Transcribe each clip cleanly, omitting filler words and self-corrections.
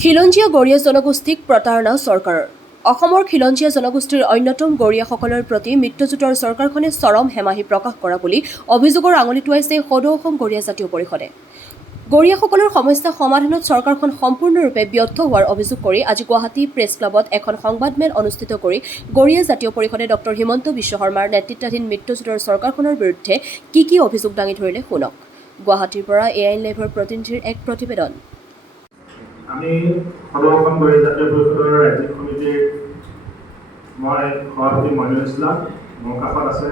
খিলঞ্জীয়া গৰীয়া জনগোষ্ঠীক প্ৰতাৰণা চৰকাৰৰ। অসমৰ খিলঞ্জীয়া জনগোষ্ঠীৰ অন্যতম গৰীয়াসকলৰ প্ৰতি মিত্ৰজোঁটৰ চৰকাৰখনে চৰম হেমাহি প্ৰকাশ কৰা বুলি অভিযোগৰ আঙুলি টোৱাইছে সদৌ অসম গৰীয়া জাতীয় পৰিষদে। গৰীয়াসকলৰ সমস্যা সমাধানত চৰকাৰখন সম্পূৰ্ণৰূপে ব্যৰ্থ হোৱাৰ অভিযোগ কৰি আজি গুৱাহাটী প্ৰেছ ক্লাবত এখন সংবাদমেল অনুষ্ঠিত কৰি গৰীয়া জাতীয় পৰিষদে ডক্টৰ হিমন্ত বিশ্ব শৰ্মাৰ নেতৃত্বাধীন মিত্ৰজোঁটৰ চৰকাৰখনৰ বিৰুদ্ধে কি অভিযোগ দাঙি ধৰিলে শুনক। গুৱাহাটীৰ পৰা এআইন লাইভৰ প্ৰতিনিধিৰ এক প্ৰতিবেদন। আমি সদৌ অসম গৰীয়া জাতীয় পৰিষদৰ ৰাজ্যিক সমিতিৰ মই সভাপতি মইনুল ইছলাম, মোৰ কাষত আছে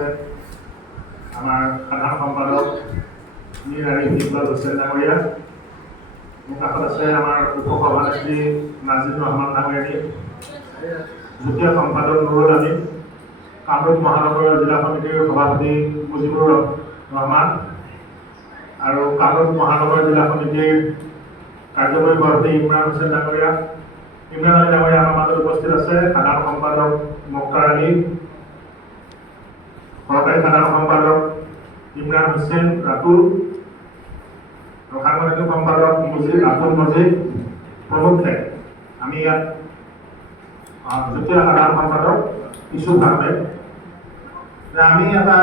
আমাৰ সাধাৰণ সম্পাদক মীৰ আৰিফ ইকবাল হুছেইন ডাঙৰীয়া, মোৰ কাষত আছে আমাৰ উপসভানেত্ৰী নাজিন ৰহমান ডাঙৰীয়ানী, যুটীয়া সম্পাদক নুৰুল আমিন, কামৰূপ মহানগৰ জিলা সমিতিৰ সভাপতি মুজিবুৰ ৰহমান আৰু কামৰূপ মহানগৰ জিলা সমিতিৰ কাৰ্যকৰী সভাপতি ইমৰান হুছেইন ডাঙৰীয়া। ইমৰান আলী ডাঙৰীয়া আমাৰ মাজত উপস্থিত আছে। সাধাৰণ সম্পাদক মুক্তাৰ আলী, সহকাৰী সাধাৰণ সম্পাদক ইমৰান হুছেইন ৰাতুল আৰু সাংগঠনিক সম্পাদক আব্দুল মজিদ প্ৰমুখ্যে আমি ইয়াত যুটীয়া সাধাৰণ সম্পাদক ইছুফ আহমেদ। আমি এটা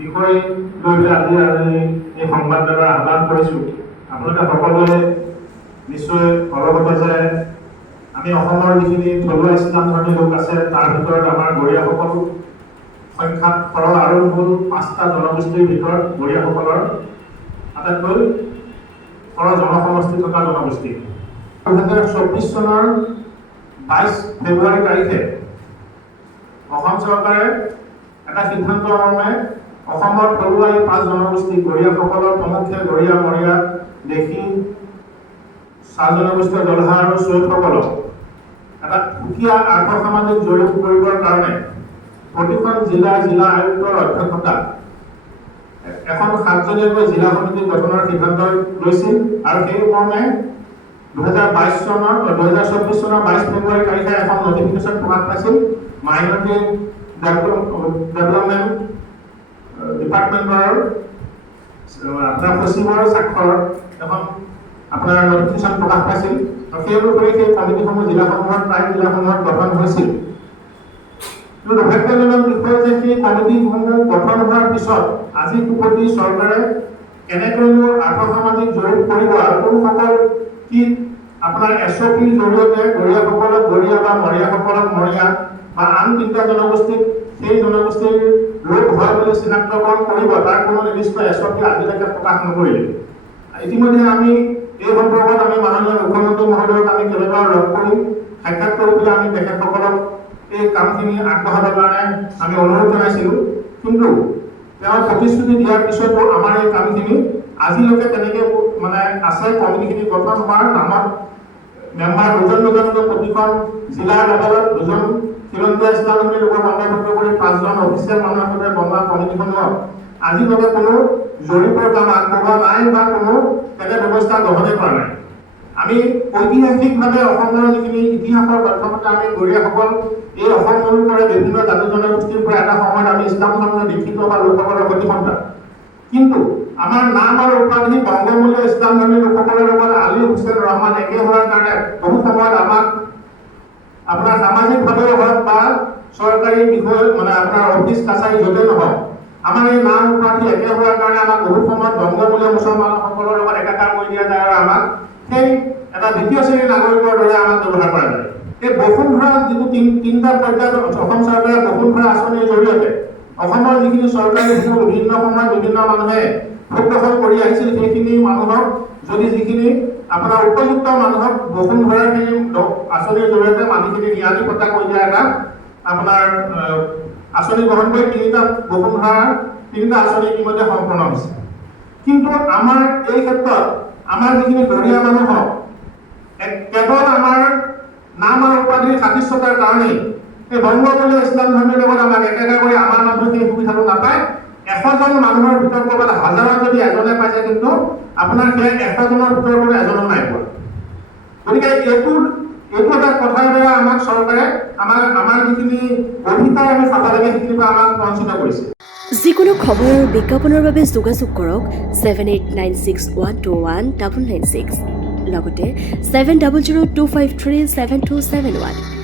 বিষয় লৈ আজি এই সংবাদমেলৰ আহ্বান কৰিছোঁ। আপোনালোকে সকলোৱে নিশ্চয় অৱগত যে আমি অসমৰ যিখিনি থলুৱা ইছলাম ধৰ্মী লোক আছে তাৰ ভিতৰত আমাৰ গৰীয়াসকল সংখ্যাত সৰহ আৰু মূল 5টা জনগোষ্ঠীৰ ভিতৰত গৰীয়াসকলৰ আটাইতকৈ সৰহ জনসমষ্টি থকা জনগোষ্ঠী। 2024 চনৰ 22 ফেব্ৰুৱাৰী তাৰিখে অসম চৰকাৰে এটা সিদ্ধান্ত মৰ্মে অসমৰ থলুৱা এই 5 জনগোষ্ঠী গৰীয়াসকলৰ প্ৰমুখ্যে গৰীয়া, মৰীয়া, দেখি, চাহ জনগোষ্ঠীয় দলহা আৰু চৈয়দসকলক এটা সুকীয়া আৰ্থ-সামাজিক জৰীপ কৰিবৰ কাৰণে প্ৰতিখন জিলা আয়ুক্তৰ অধ্যক্ষতাত এখন 7জনীয়াকৈ জিলা সমিতি গঠনৰ সিদ্ধান্ত লৈছিল আৰু সেই মৰ্মে 2024 চনৰ 22 ফেব্ৰুৱাৰী তাৰিখে এখন নটিফিকেশ্যন প্ৰকাশ পাইছিল মাইনৰিটি ডেভেলপমেণ্ট ডিপাৰ্টমেণ্টৰ আপোনাৰ সচিবৰ স্বাক্ষৰত এখন আপোনাৰ নটিফিকেশ্যন প্ৰকাশ পাইছিল আৰু সেই অনুসৰি সেই কমিটিসমূহ প্ৰায় জিলাসমূহত গঠন হৈছিল। কিন্তু দুৰ্ভাগ্যজনক বিষয় যে সেই কমিটিসমূহ গঠন হোৱাৰ পিছত আজি কুপতি চৰকাৰে কেনেকৈনো আৰ্থ-সামাজিক জৰীপ কৰিব আৰু কোনসকল কি আপোনাৰ SOPৰ জৰিয়তে গৰীয়াসকলক গৰীয়া বা মৰীয়াসকলক মৰীয়া বা আন 3টা জনগোষ্ঠীক সেই জনগোষ্ঠীৰ লোক হয় বুলি চিনাক্তকৰণ কৰিব তাৰ কোনো নিৰ্দিষ্ট SOP আজিলৈকে প্ৰকাশ নকৰিলে। ইতিমধ্যে আমি এই সন্দৰ্ভত আমি মাননীয় মুখ্যমন্ত্ৰী মহোদয়ক আমি কেইবাবাৰো লগ কৰি সাক্ষাৎ কৰি পেলাই আমি তেখেতসকলক এই কামখিনি আগবঢ়াবৰ কাৰণে আমি অনুৰোধ জনাইছিলোঁ। কিন্তু তেওঁ প্ৰতিশ্ৰুতি দিয়াৰ পিছতো আমাৰ এই কামখিনি আজিলৈকে তেনেকৈ মানে আছে। কমিটিখিনি গঠন হোৱাৰ নামত মেম্বাৰ দুজনকৈ প্ৰতিখন জিলাৰ লেভেলত 2জন খিলঞ্জীয়া ইছলাম ধৰ্মী লোকক অন্তৰ্ভুক্ত কৰি 5জন অফিচিয়েল মানুহৰ সৈতে বনোৱা কমিটিসমূহত আজিলৈকে কোনো জৰীপৰ কাম আগবঢ়োৱা নাই বা কোনো তেনে ব্যৱস্থা গ্ৰহণে কৰা নাই। আমি ঐতিহাসিকভাৱে অসমৰ যিখিনি ইতিহাসৰ তথ্যমতে আমি গৰীয়াসকল এই অসম মূলৰে বিভিন্ন জাতি জনগোষ্ঠীৰ পৰা এটা সময়ত আমি ইছলাম ধৰ্মৰ দীক্ষিত বা লোকসকলৰ সতি সন্তান। কিন্তু আমাৰ নাম আৰু উপাধি বংগমূলীয় ইছলাম ধৰ্মী লোকসকলৰ লগত আলী হুছেইন ৰহমান একে হোৱাৰ কাৰণে বহু সময়ত আমাক আপোনাৰ সামাজিকভাৱেও হওক বা চৰকাৰী বিষয় মানে আপোনাৰ অফিচ কাছাৰী য'তে নহওক আমাৰ এই নাম উপাধি একে হোৱাৰ কাৰণে আমাক বহু সময়ত বংগমূলীয় মুছলমানসকলৰ লগত একাকাৰ কৰি দিয়া যায় আৰু আমাক সেই এটা দ্বিতীয় শ্ৰেণীৰ নাগৰিকৰ দৰে আমাক ব্যৱহাৰ কৰা যায়। এই বসুন্ধৰা যিটো 3টা পৰ্যায়ত অসম চৰকাৰে বসুন্ধৰা আঁচনিৰ জৰিয়তে অসমৰ যিখিনি চৰকাৰী ভূমি বিভিন্ন সময়ত বিভিন্ন মানুহে ভোগ দখল কৰি আহিছিল সেইখিনি মানুহক যদি যিখিনি আপোনাৰ উপযুক্ত মানুহক বসুন্ধৰাৰ সেই আঁচনিৰ জৰিয়তে মানুহখিনি ন্যায় পতা কৰি দিয়া এটা আপোনাৰ আঁচনি গ্ৰহণ কৰি 3টা আঁচনি ইতিমধ্যে সম্পূৰ্ণ হৈছে। কিন্তু আমাৰ এই ক্ষেত্ৰত আমাৰ যিখিনি গৰীয়া মানুহ হওক কেৱল আমাৰ নাম আৰু উপাধিৰ সাদৃশ্যতাৰ কাৰণেই এই বংগমূলীয় ইছলাম ধৰ্মীৰ লগত আমাক একেকাৰ কৰি আমাৰ মানুহে সেই সুবিধাটো নাপায়। 100জন মানুহৰ ভিতৰত ক'ৰবাত 1000ত যদি এজনে পাইছে কিন্তু আপোনাৰ সেই 100জনৰ ভিতৰত কোনো এজনো নাই পোৱা। গতিকে এইটো এটা কথাৰ দ্বাৰা আমাক চৰকাৰে আমাৰ যিখিনি অধিকাৰ আমি চাব লাগে সেইখিনিৰ পৰা আমাক বঞ্চিত কৰিছে। যিকোনো খবৰ আৰু বিজ্ঞাপনৰ বাবে যোগাযোগ কৰক 7896121996। লগতে 7002537271